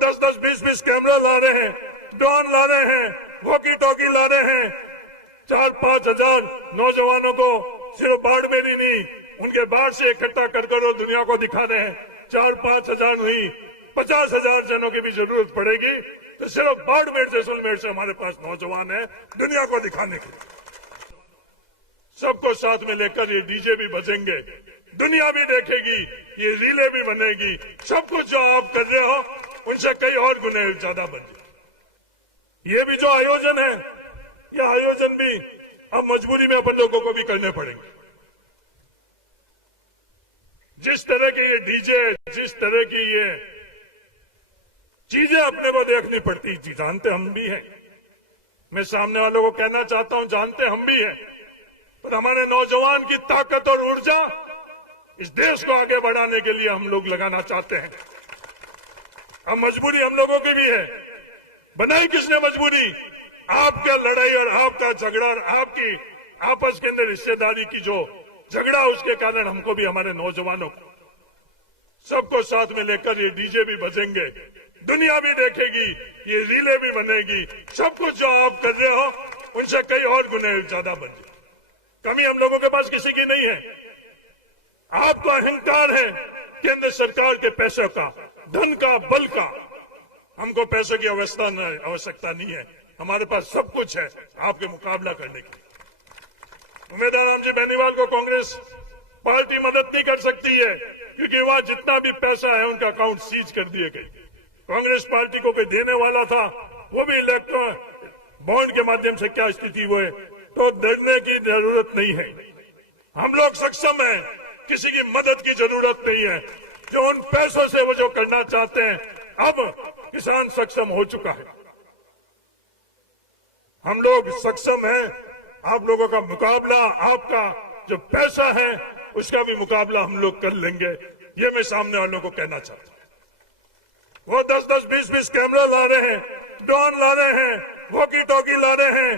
10-10, 20-20 camera ला रहे हैं, drone ला रहे हैं, वॉकी टॉकी ला रहे हैं। 4-5 हजार नौजवानों को सिर्फ बाड़मेर ही नहीं, उनके बाहर से इकट्ठा कर और दुनिया को दिखा रहे हैं। 4-5 हजार नहीं, 50 हजार जनों की भी जरूरत पड़ेगी, तो सिर्फ बाड़मेर जैसलमेर से हमारे पास नौजवान है दुनिया को दिखाने के लिए। सबको साथ में लेकर ये डीजे भी बजेंगे, दुनिया भी देखेगी, ये रीले भी बनेगी। सब कुछ जो आप कर रहे हो उनसे कई और गुने ज्यादा बने। ये भी जो आयोजन है, ये आयोजन भी अब मजबूरी में अपन लोगों को भी करने पड़ेंगे। जिस तरह की ये डीजे, जिस तरह की ये चीजें अपने को देखनी पड़ती, जानते हम भी हैं। मैं सामने वालों को कहना चाहता हूं, जानते हम भी हैं, पर हमारे नौजवान की ताकत और ऊर्जा इस देश को आगे बढ़ाने के लिए हम लोग लगाना चाहते हैं। अब मजबूरी हम लोगों की भी है। बनाई किसने मजबूरी? आपका लड़ाई और आपका झगड़ा और आपकी आपस के अंदर हिस्सेदारी की जो झगड़ा, उसके कारण हमको भी, हमारे नौजवानों को, सबको साथ में लेकर ये डीजे भी बजेंगे, दुनिया भी देखेगी, ये रीले भी बनेगी। सब कुछ जो आप कर रहे हो उनसे कई और गुने ज्यादा बने। कमी हम लोगों के पास किसी की नहीं है। आपको अहंकार है केंद्र सरकार के पैसे का, धन का, बल का। हमको पैसे की आवश्यकता नहीं है, हमारे पास सब कुछ है आपके मुकाबला करने के लिए। उम्मीदवार राम जी बेनीवाल को कांग्रेस पार्टी मदद नहीं कर सकती है, क्योंकि वहां जितना भी पैसा है उनका अकाउंट सीज कर दिए गए। कांग्रेस पार्टी को कोई देने वाला था, वो भी इलेक्ट्रॉन बॉन्ड के माध्यम से क्या स्थिति हुई, तो डरने की जरूरत नहीं है। हम लोग सक्षम हैं, किसी की मदद की जरूरत नहीं है। जो उन पैसों से वो जो करना चाहते हैं, अब किसान सक्षम हो चुका है, हम लोग सक्षम हैं। आप लोगों का मुकाबला, आपका जो पैसा है उसका भी मुकाबला हम लोग कर लेंगे, ये मैं सामने वालों को कहना चाहता हूं। वो 10-10, 20-20 कैमरा ला रहे हैं, ड्रोन ला रहे हैं, वॉकी टॉकी ला रहे हैं।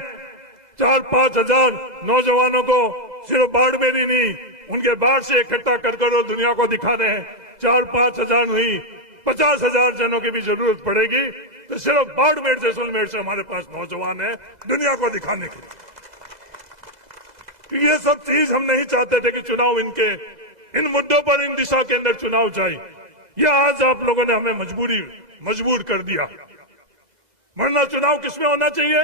4-5 हजार नौजवानों को सिर्फ बाड़मेर ही नहीं, उनके बाहर से इकट्ठा कर और दुनिया को दिखा रहे हैं। 4-5 हजार नहीं, 50 हजार जनों की भी जरूरत पड़ेगी, तो सिर्फ बाड़मेर जैसलमेर से हमारे पास नौजवान है दुनिया को दिखाने के लिए। ये सब चीज हम नहीं चाहते थे कि चुनाव इन मुद्दों पर, इन दिशा के अंदर चुनाव जाए। ये आज आप लोगों ने हमें मजबूर कर दिया। वरना चुनाव किसमें होना चाहिए?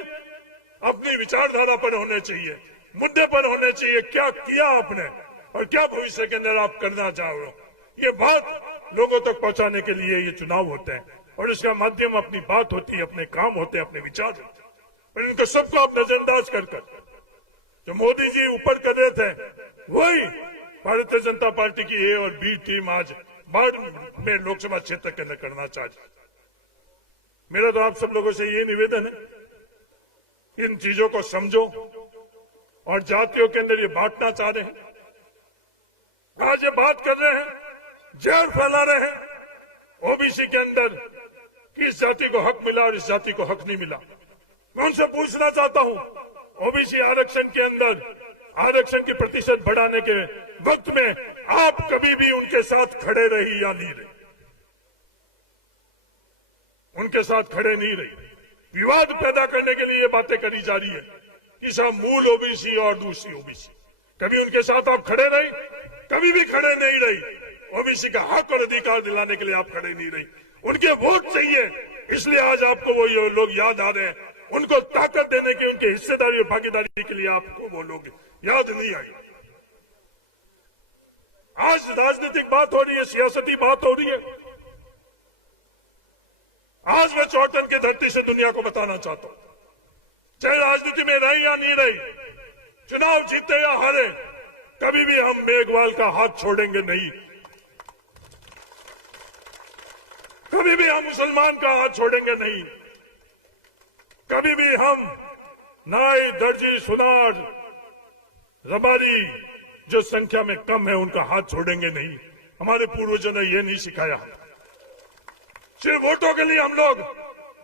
अपनी विचारधारा पर होने चाहिए, मुद्दे पर होने चाहिए। क्या किया आपने और क्या भविष्य के अंदर आप करना चाह रहे हो, ये बात लोगों तक पहुंचाने के लिए ये चुनाव होते हैं। और इसका माध्यम अपनी बात होती है, अपने काम होते हैं, अपने विचार होते हैं। और इनको सबको आप नजरअंदाज कर जो मोदी जी ऊपर कर रहे थे, वही भारतीय जनता पार्टी की ए और बी टीम आज बाड़मेर लोकसभा क्षेत्र के अंदर करना चाहती। मेरा तो आप सब लोगों से ये निवेदन है, इन चीजों को समझो। और जातियों के अंदर ये बांटना चाह रहे हैं, आज ये बात कर रहे हैं, जहर फैला रहे हैं ओबीसी के अंदर कि इस जाति को हक मिला और इस जाति को हक नहीं मिला। मैं उनसे पूछना चाहता हूं, ओबीसी आरक्षण के अंदर आरक्षण की प्रतिशत बढ़ाने के वक्त में आप कभी भी उनके साथ खड़े रही या नहीं रही? उनके साथ खड़े नहीं रही। विवाद पैदा करने के लिए ये बातें करी जा रही है कि सब मूल ओबीसी और दूसरी ओबीसी। कभी उनके साथ आप खड़े रही? कभी भी खड़े नहीं रही। ओबीसी का हक और अधिकार दिलाने के लिए आप खड़े नहीं रही। उनके वोट चाहिए, इसलिए आज आपको वो लोग याद आ रहे हैं। उनको ताकत देने की, उनकी हिस्सेदारी और भागीदारी के लिए आपको वो लोग याद नहीं आई। आज राजनीतिक बात हो रही है, सियासती बात हो रही है। आज मैं चौटन की धरती से दुनिया को बताना चाहता हूं, चाहे राजनीति में रही या नहीं रही, चुनाव जीते या हारे, कभी भी हम मेघवाल का हाथ छोड़ेंगे नहीं। कभी भी हम मुसलमान का हाथ छोड़ेंगे नहीं। कभी भी हम नाई, दर्जी, सुनार, रबारी जो संख्या में कम है उनका हाथ छोड़ेंगे नहीं। हमारे पूर्वजों ने ये नहीं सिखाया। सिर्फ वोटों के लिए हम लोग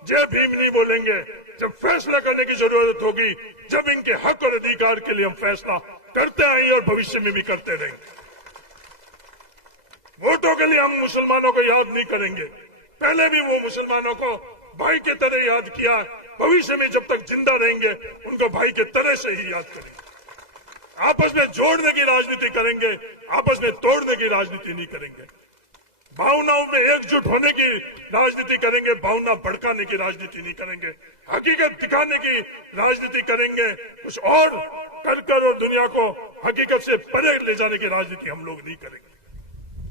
जय भीम नहीं बोलेंगे। जब फैसला करने की जरूरत होगी, जब इनके हक और अधिकार के लिए हम फैसला करते आएंगे और भविष्य में भी करते रहेंगे। वोटों के लिए हम मुसलमानों को याद नहीं करेंगे, पहले भी वो मुसलमानों को भाई के तरह याद किया, भविष्य में जब तक जिंदा रहेंगे उनको भाई के तरह से ही याद करेंगे। आपस में जोड़ने की राजनीति करेंगे, आपस में तोड़ने की राजनीति नहीं करेंगे। भावनाओं में एकजुट होने की राजनीति करेंगे, भावना भड़काने की राजनीति नहीं करेंगे। हकीकत दिखाने की राजनीति करेंगे, कुछ और कर और दुनिया को हकीकत से परे ले जाने की राजनीति हम लोग नहीं करेंगे।